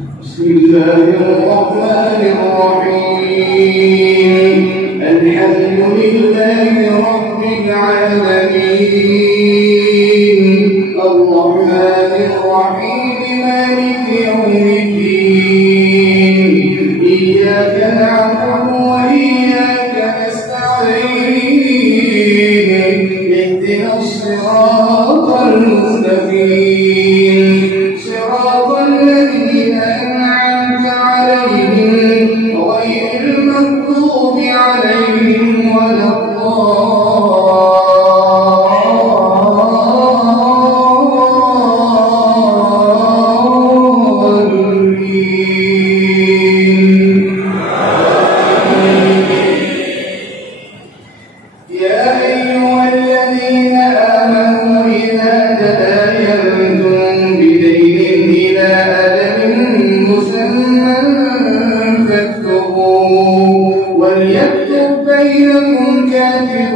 بسم الله الرحمن الرحيم. الحمد لله رب العالمين، الرحمن الرحيم، مالك يوم الدين. إياك نعبد وإياك نستعين، اهدنا الصراط المستقيم، صراط الذين أنعمت عليهم غير المغضوب عليهم ولا الضالين. يا أيها الذين آمنوا إذا تداينتم بدين إلى أجل مسمى فاكتبوه، وليكتب بينكم كاتب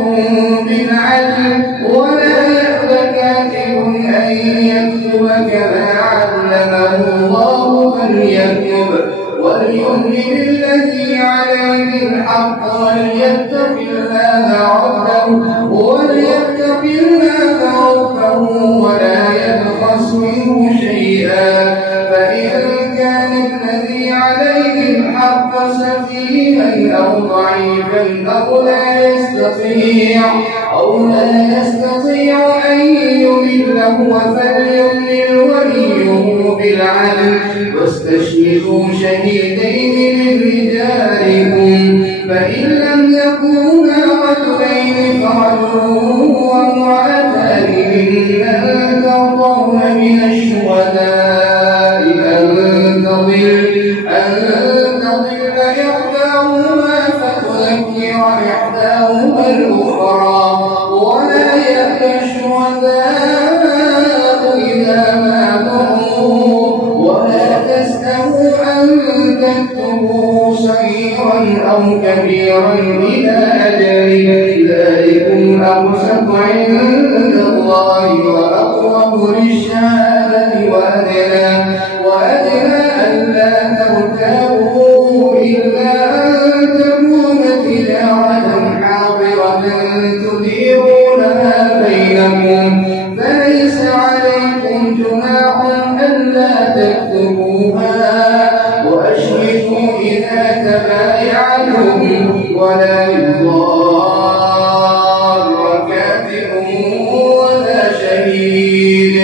بالعدل، ولا يأب كاتب أن يكتب كما علمه الله فليكتب، وليملل الذي عليه الحق، وليتق الله ربه ولا يبخس منه شيئا، فإن كان الذي عليه الحق سفيها أو ضعيفا أو لا يستطيع أن يمله فليملل وليه بالعدل، واستشهدوا شهيدين من رجالكم، فإن لم يكونا رجلين فرجل وامرأتان ممن ترضون من الشهداء أن تضل إحداهما فتذكر إحداهما الأخرى، ولا يأبى الشهداء إذا ما دعوا، ولا تسأموا أن تكتبوا صغيرا أو كبيرا إلى أجله، ذلكم أقسط عند الله وأقرب للشهادة وأدنى ألا ترتابوا إلا أن تكون تجارة حاضرة تديرونها بينكم، فليس عليكم جناح ألا تكتبوها، وأشهدوا إذا تبايعتم، ولا يضار كاتب ولا شهيد،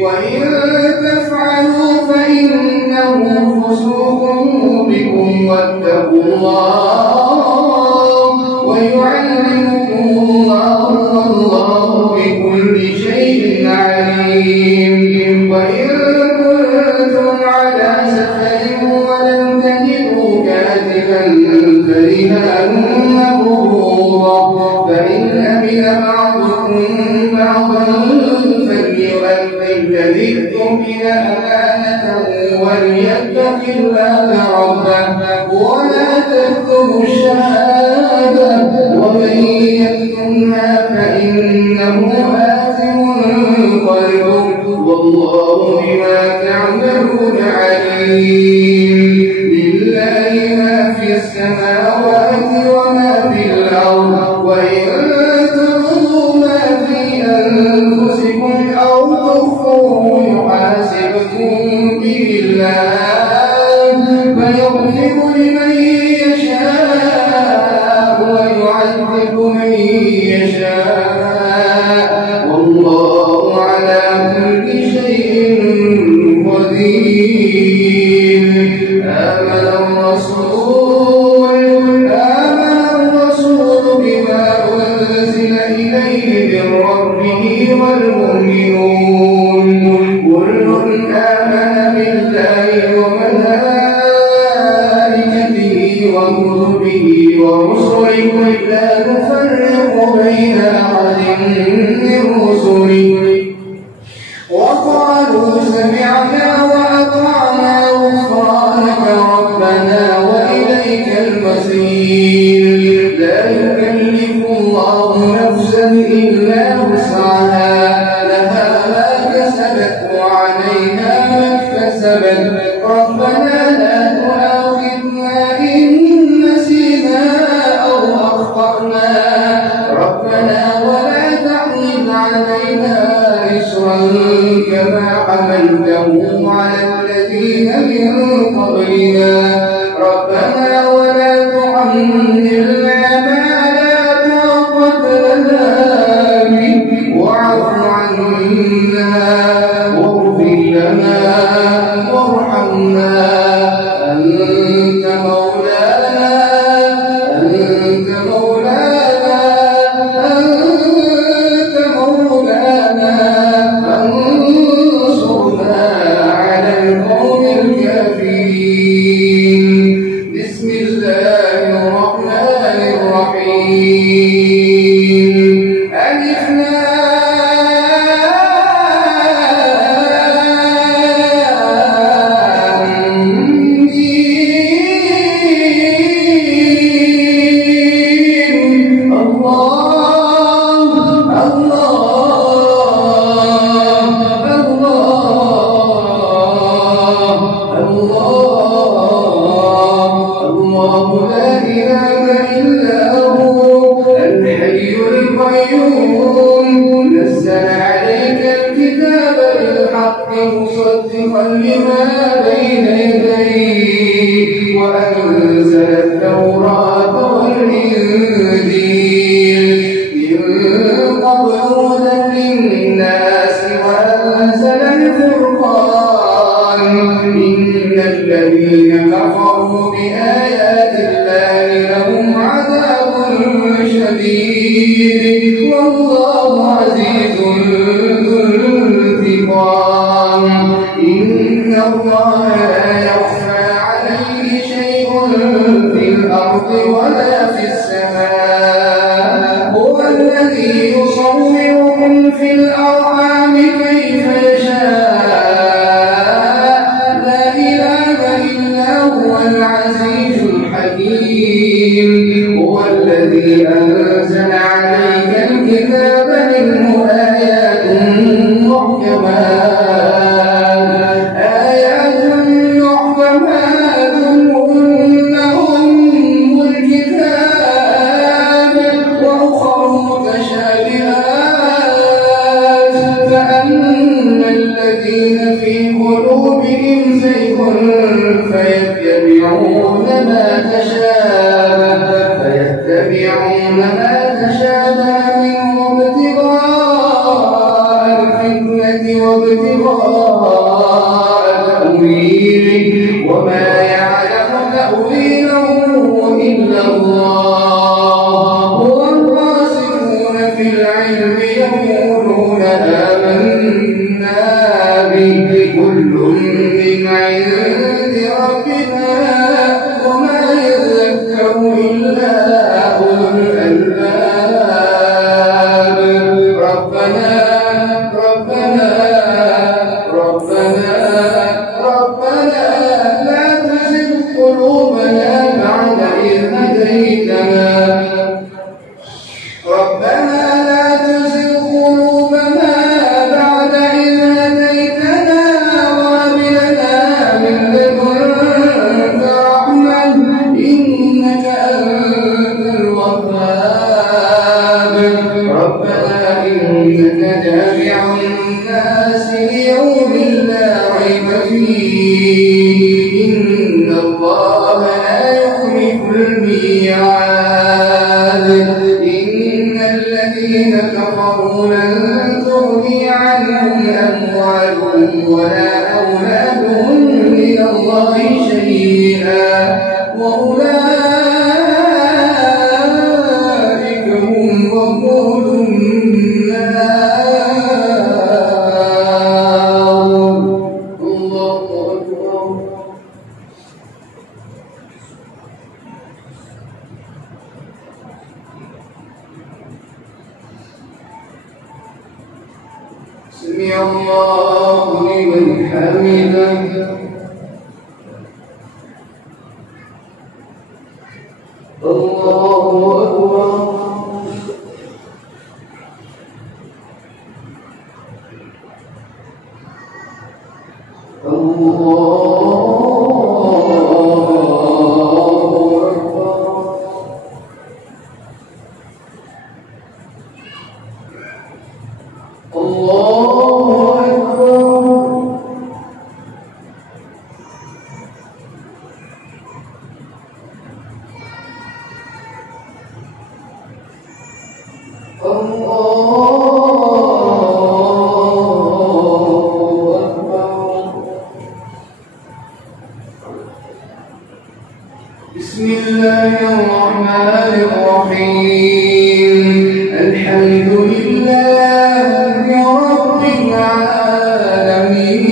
وإن تفعلوا فإنه فسوق بكم، واتقوا الله ويعلمكم الله، والله بكل شيء عليم. وإن كنتم على سفر ولم تجدوا كاتبا فرهان مقبوضة، فإن أمن بعضكم بعضا فليؤدي الذي اؤتمن أمانته وليتق الله ربه، ولا تكتموا الشهادة، ومن يكتمها فإنه آثم قلبه، والله بما تعملون عليم. لله ما في السماوات وما في الأرض، وإن تبدوا ما في أنفسكم أو تخفوه يحاسبكم به الله، فيغفر لمن يشاء ويعذب من يشاء، والله على كل شيء قدير. آمن الرسول بما أنزل إليه من ربه والمؤمنون، كل آمن بالله وملائكته وكتبه ورسله لا نفرق بين أحد من رسله، وقالوا سمعنا وأطعنا غفرانك ربنا وإليك المصير. لا يكلف الله نفسا إلا وسعها، لها ما كسبت وعليها ما اكتسبت، كسبت ربنا لا تؤاخذنا إن نسينا أو أخطأنا ربنا ولا تحمل علينا إصرا كما حملته على الذين من قبلنا ربنا ولا تحملنا ما لا طاقة لنا به واعف عنا واغفر لنا وارحمنا أنت مولانا فانصرنا على القوم الكافرين. بسم الله الرحمن الرحيم. ألف مصدقا لما بين يديه وأنزل التوراة والإنجيل من قبل هدى للناس وأنزل الفرقان إن الذين كفروا بآيات الله لهم عذاب شديد والله عزيز ذو انتقام. إن الله لا يخفى عليه شيء في الأرض ولا في السماء هو الذي يصوركم في الأرحام كيف يشاء لا إله إلا هو العزيز الحكيم. هو الذي أنزل عليك الكتاب منه آيات محكمات هن أم الكتاب وأخر متشابهات فأما الذين في قلوبهم زيغ فيتبعون ما تشابه منه ابتغاء الفتنة وابتغاء تأويله وما يعلم تأويله إلا الله. والراسخون في العلم يقولون آمنا به كل من عند ربنا وما يذكر إلا أولو الألباب. ربنا لا تزغ قلوبنا بعد إذ هديتنا وهب لنا من لدنك رحمة إنك أنت الوهاب. ربنا إنك جامع الناس ليوم لا ريب فيه إن الله لا يخلف الميعاد. إن الذين كفروا لن تغني عنهم أموالهم ولا أولادهم من الله شيئا وأولئك هم وقود النار. الله أكبر. سمع الله لمن حمده. الله أكبر. الله بسم الله الرحمن الرحيم الحمد لله رب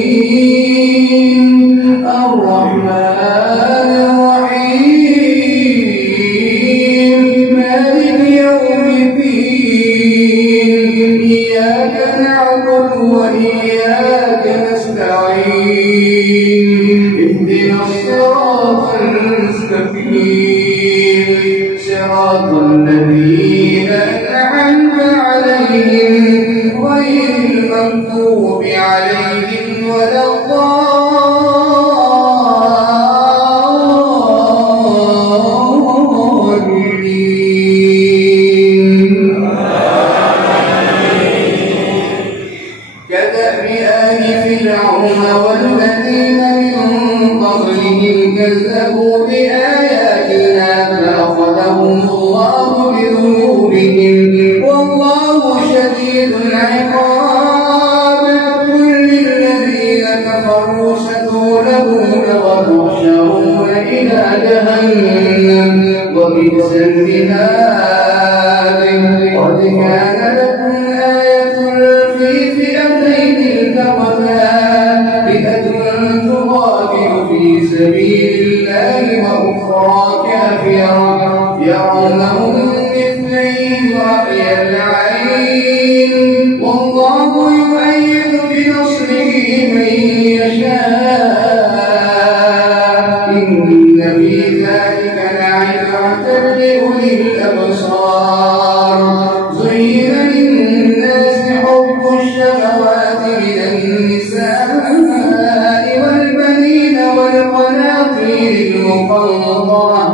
العالمين الرحمن الرحيم مالك يوم الدين إياك نعبد وإياك نستعين اهدنا الصراط المستقيم صراط الذين أنعمت عليهم غير المغضوب عليهم ولا الضالين كدأب آل فرعون والذين من قبلهم كذبوا بآياتنا فأخذهم الله بذنوبهم والله شديد العقاب قل للذين كفروا ستغلبون وتحشرون إلى جهنم وبئس المهاد قد كان لكم آية في فئتين التقتا فئة تقاتل في سبيل الله وأخرى كافرة يرونهم مثليهم رأي العين والله يؤيد بنصره من يشاء إن في ذلك لعبرة لأولي الأبصار زين للناس حب الشهوات من النساء والبنين والقناطير المقنطرة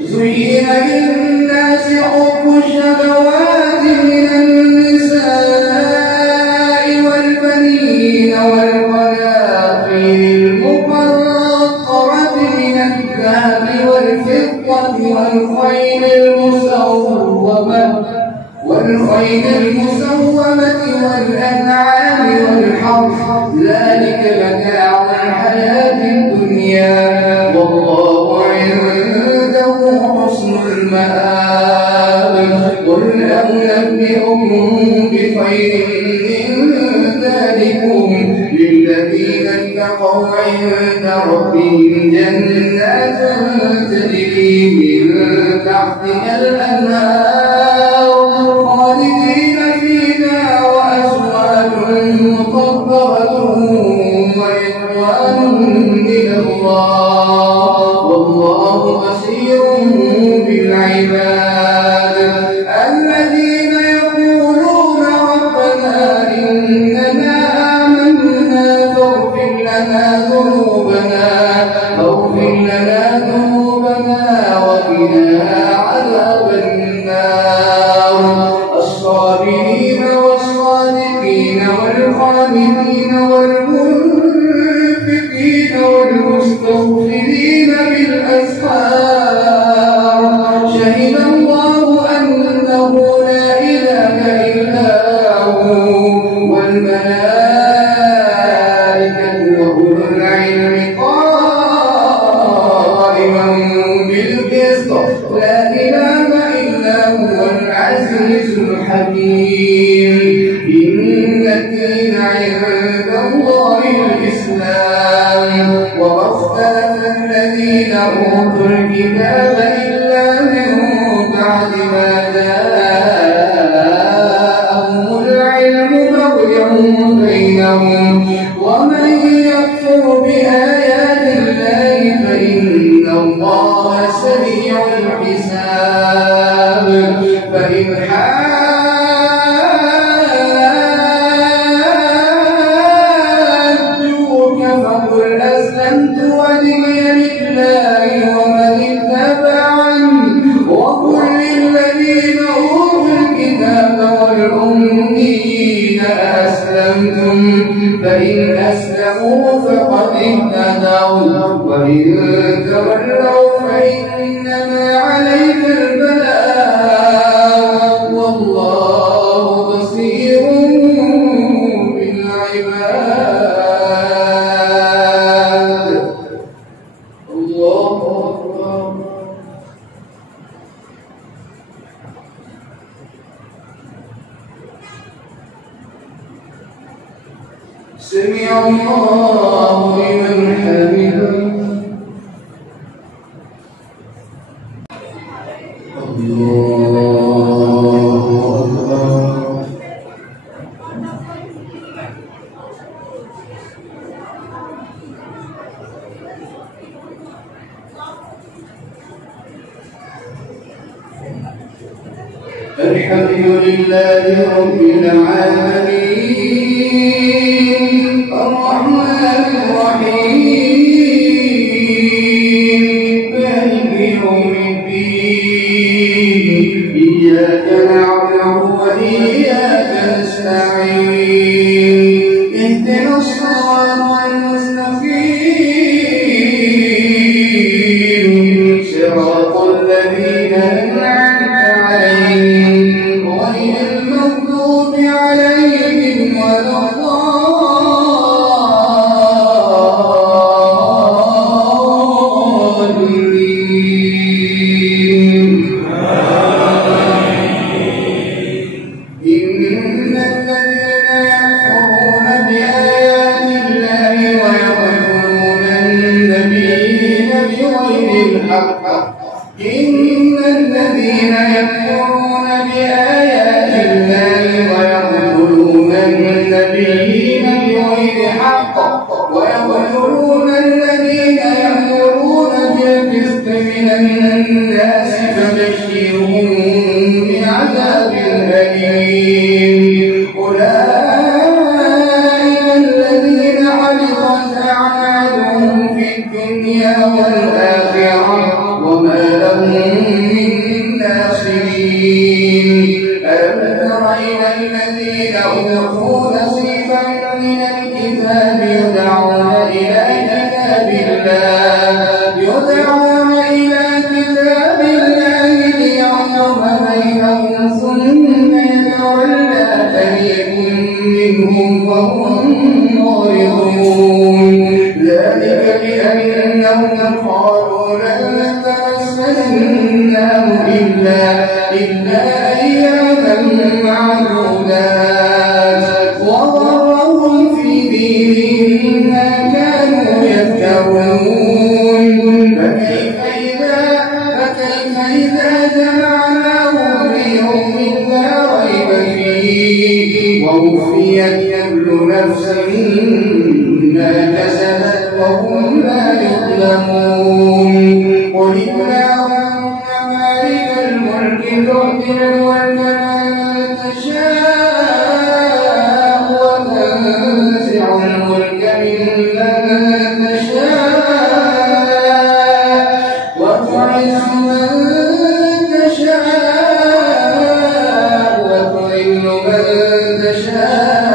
زين للناس حب الشهوات من النساء والبنين والقناطير المقنطرة من الذهب والفضة والخيل المسومة والأنعام والحرث ذلك متاع الحياة الدنيا والله عنده حسن المآب قل أنبئكم بخير من ذلكم للذين اتقوا عند ربهم جنات تجري من تحتها الأنهار خالدين فيها وأزواج مطهرة ورضوان من الله والله بصير بالعباد الذين يقولون ربنا إننا آمنا فاغفر لنا ذنوبنا وقنا عذاب النار الصابرين والصادقين والقانتين والمنفقين والمستغفرين بالأسحار شهد الله أنه لا إله إلا هو والملائكة وأولو العلم قائما بالقسط لا إله إلا هو العزيز الحكيم إن الدين عند الله الإسلام وما اختلف الذين أوتوا الكتاب إلا من بعد ما جاءهم العلم بغيا بينهم ومن يكفر بآيات الله فإن الله سريع الحساب فإن حاجوك فإن أسلموا فقد اهتدوا وإن تولوا فإنما عليك البلاغ والله بصير بالعباد. الله أكبر. سمع الله لمن حمده. الله أكبر. الحمد لله رب العالمين الرحمن الرحيم مالك يوم الدين إياك نعبد وإياك نستعين اهدنا الصراط المستقيم صراط الذين أنعمت عليهم غير المغضوب عليهم ولا الضالين. إن الذين يكفرون بآيات الله ويقتلون النبيين بغير الحق إن الذين يكفرون بآيات الله ويقتلون النبيين بغير حق ويقتلون الذين يأمرون بالقسط من الناس فبشرهم بعذاب أليم. أولئك الذين حبطت أعمالهم في الدنيا والآخرة وما لهم من ناصرين. ألم تر إلى الذين أوتوا نصيبا من الكتاب يدعون إلى كتاب الله ليحكم بينهم ثم يتولى فريق منهم وهم معرضون. ذلك بأنهم قالوا لن تمسنا النار إلا أياما معدودات وغرهم في دينهم ما كانوا يفترون. فكيف إذا جمعناهم ليوم لا ريب فيه ووفيت كل نفس ما كسبت وهم لا يظلمون. قل اللهم مالك الملك تؤتي الملك من تشاء وتنزع الملك ممن تشاء وتعز من تشاء وتذل من تشاء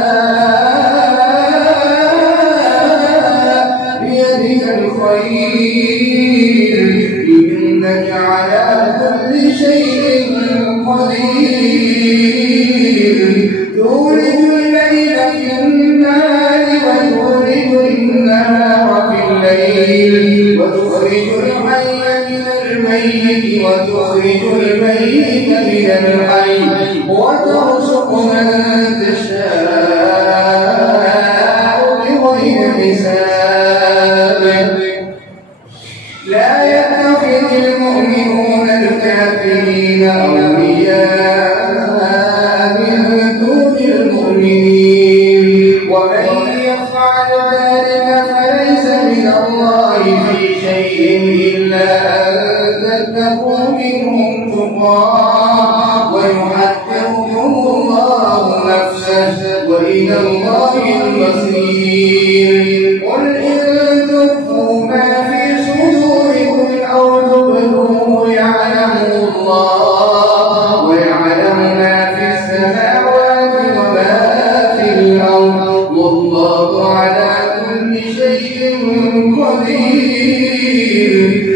بيدك الخير إنك على كل شيء قدير. تولج الليل في النهار وتولج النهار في الليل وتخرج الحي من الميت وتخرج الميت من الحي وترزق من تشاء بغير حساب. لا يتخذ المؤمنون الكافرين أولياء من دون المؤمنين ومن يفعل ذلك فليس من الله في شيء إلا أن تتقوا منهم تقاه ويحذركم الله نفسه وإلى الله المصير. قل إن تخفوا ما في صدوركم أو تبدوه يعلمه الله ويعلم ما في السماوات وما في الأرض والله على كل شيء قدير.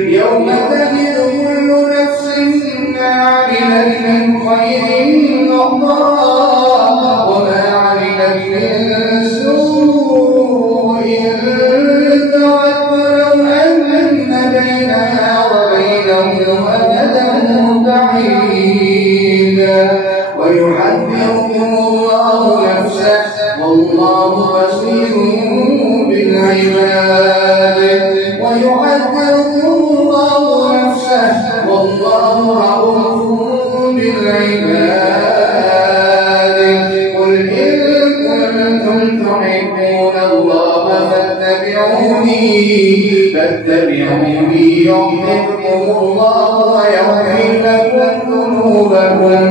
يوم تجد كل نفس ما عملت من خير محضرا وما عملت من سوء تود لو أن بينها وبينه أمدا بعيدا ويحذركم الله نفسه والله بصير بالعباد. ويحذركم الله نفسه والله رؤوف بالعباد. قل إن كنتم تحبون الله فاتبعوني يحببكم الله ويغفر لكم ذنوبكم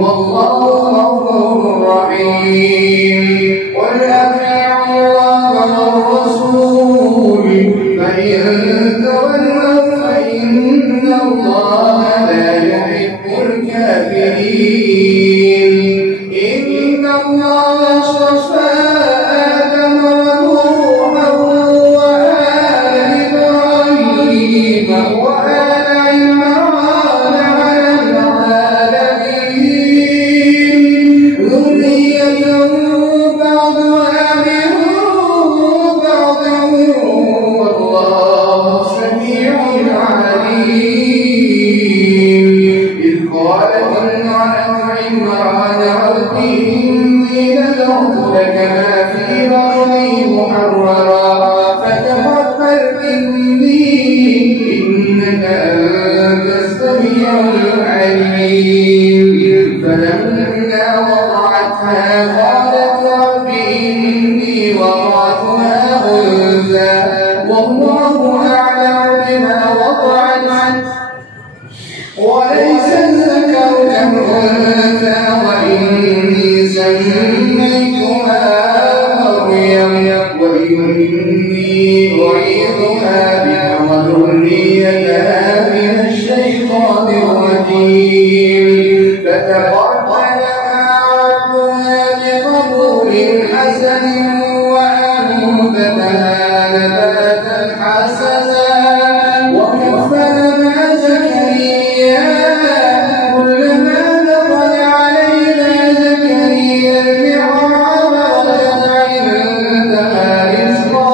والله غفور رحيم. قل أطيعوا الله والرسول فإن تولوا فإن الله لا يحب الكافرين. إن الله اصطفى آدم ونوحا وآل إبراهيم وآل عمران على العالمين ذرية بعضها من بعض والله سميع عليم. إذ قالت امرأة عمران رب إني نذرت لك ما في بطني محررا فتقبل مني إنك أنت السميع العليم. فلما وضعتها قالت رب إني وضعتها أنثى والله أعلم بما وضعت وليس الذكر كالأنثى وإني سميتها مريم وإني أعيذها بك وذريتها من الشيطان الرجيم. فتقبلها ربها بقبول حسن وأنبتها نباتا حسنا وكفلها زكريا كلما دخل علينا زكريا المحراب وجد عندها رزقا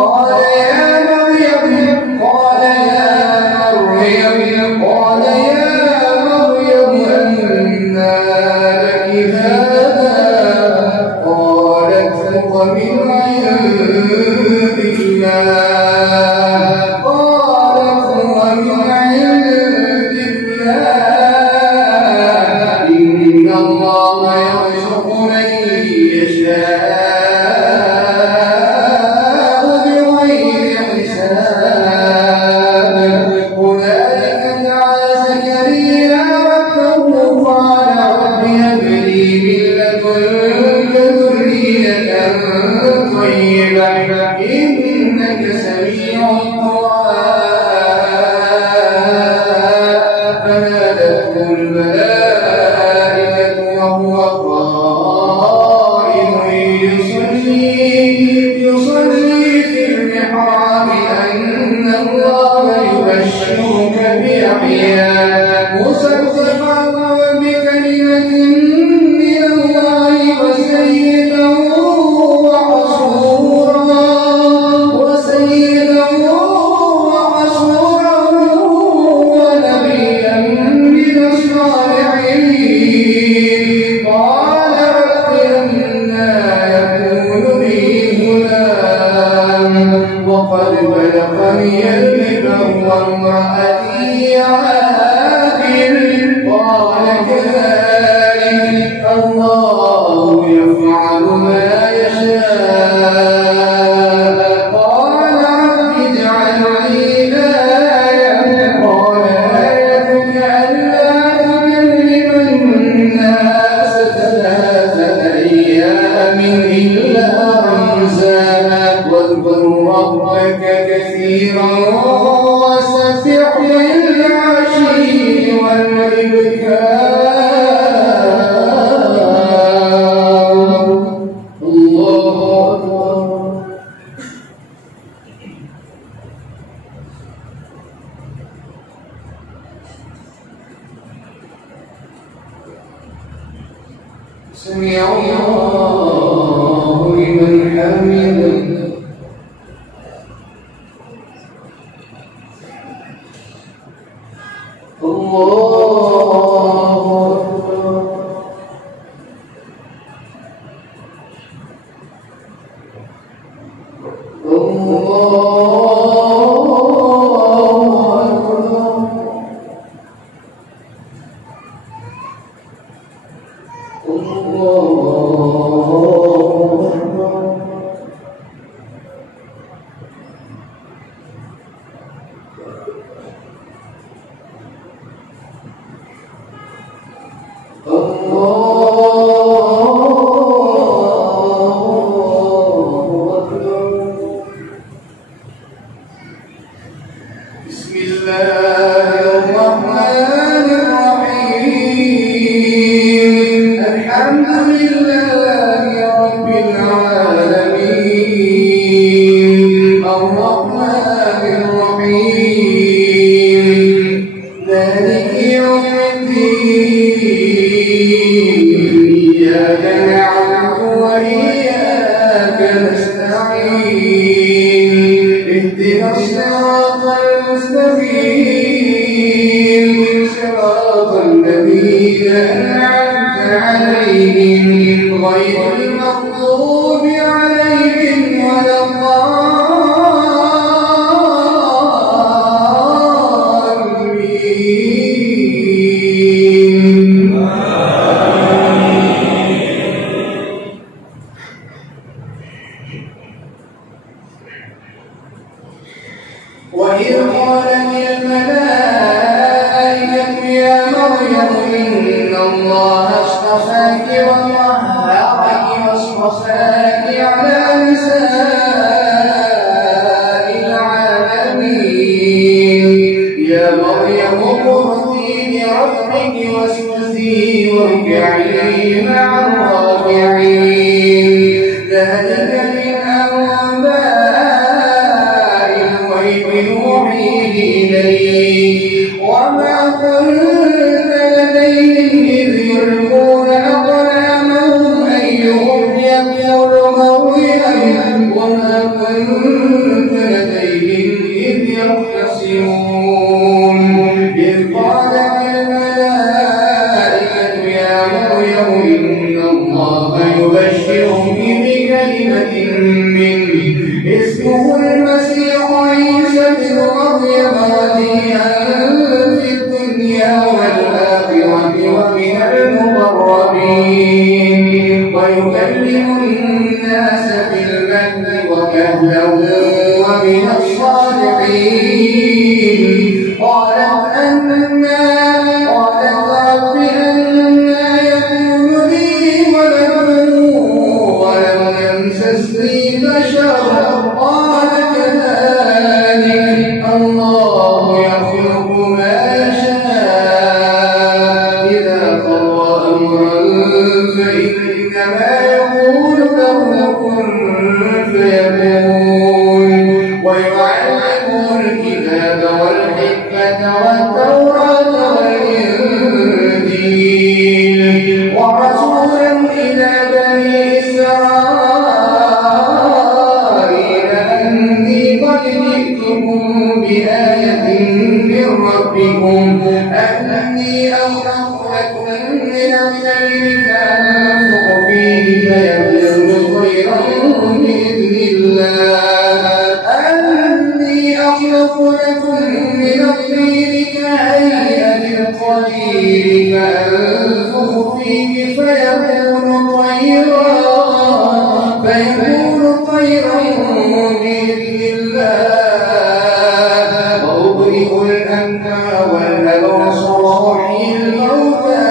قال يا مريم أنى لك هذا قالت هو من عند الله إن الله يرزق من يشاء بغير حساب. هنالك دعا زكريا ربه قال رب هب لي من لدنك ذرية طيبة إنك سميع الدعاء. فنادته الملائكة وهو قائم يصلي في المحراب أن الله يبشرك بيحيى مصدقا بكلمة من الله وسيدا وحصورا ونبيا من الصالحين. قال رب أنى يكون لي غلام وقد بلغني الكبر وامرأتي عاقر. قال كذلك الله يفعل ما يشاء. قال رب اجعل لي آية. قال آيتك ألا تكلم الناس ثلاثة أيام إلا رمزا واذكر ربك كثيرا وسبح بالعشي والإبكار. الله وإذ قالت الملائكة يا مريم إن الله اصطفاك وطهرك واصطفاك على نساء العالمين يا مريم اقنتي لربك واسجدي واركعي مع الراكعين ذلك من أنباء الغيب نوحيه إليك وما كنت لديهم إذ يلقون أقلامهم أيهم يكفر مريم وما كنت لديهم إذ يختصمون إذ قالت الملائكة يا مريم إن الله يبشرك بكلمة منه اسمه المسيح عيسى بن مريم وجيها في الدنيا والآخرة ومن المقربين ويكلم الناس في المهد وكهلا ومن الصالحين قالت رب أنى يكون لي ولد ولم يمسسني بشر قال كذلك الله يخلق ما يشاء إذا قضى أمرا فإنما يقول له كن فيكون ويعلمه الكتاب والحكمة والتوراة والإنجيل ورسولا إلى بني إسرائيل أني قد جئتكم بآية من ربكم أني أخلق لكم من الطير فأنفخ فيه فيكون طيرا بإذن الله أني أخلق لكم من الطير كهيئة الطير فأنفخ فيه فيكون طيرا بإذن الله وأبرئ الأكمه والأبرص وأحيي الموتى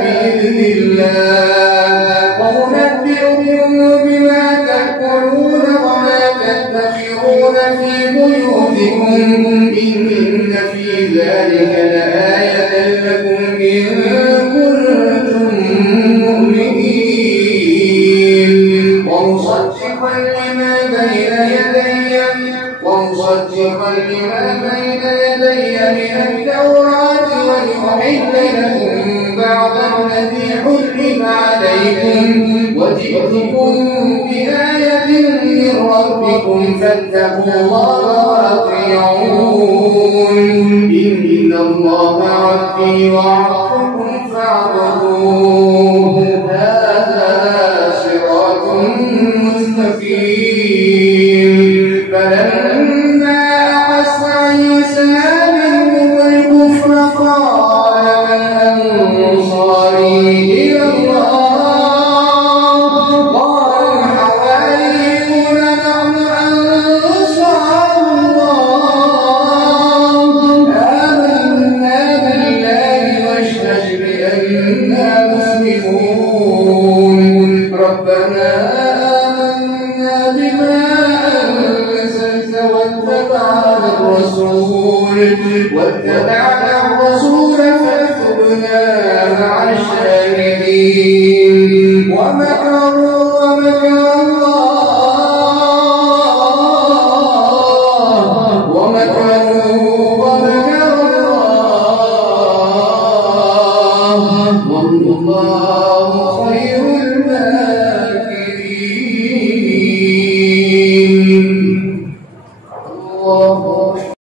بإذن الله وأنبئكم بما تأكلون وما تدخرون في بيوتكم إن في ذلك لآية لكم إن كنتم مؤمنين ومصدقا لما بين يدي من التوراة ولأحل لكم بعض الذي حرم عليكم وجئتكم بآية من ربكم فاتقوا الله وأطيعون إن الله ربي وربكم فاعبدوه هذا صراط مستقيم فلما أحس عيسى منهم الكفر قال من أنصاري إلى الله قال الحواريون نحن أنصار الله آمنا بالله واشهد بأننا مسلمون ربنا آمنا بما أنزلت واتبعنا الرسول فاكتبنا مع الشاهدين ومكروا ومكر الله والله خير الماكرين. الله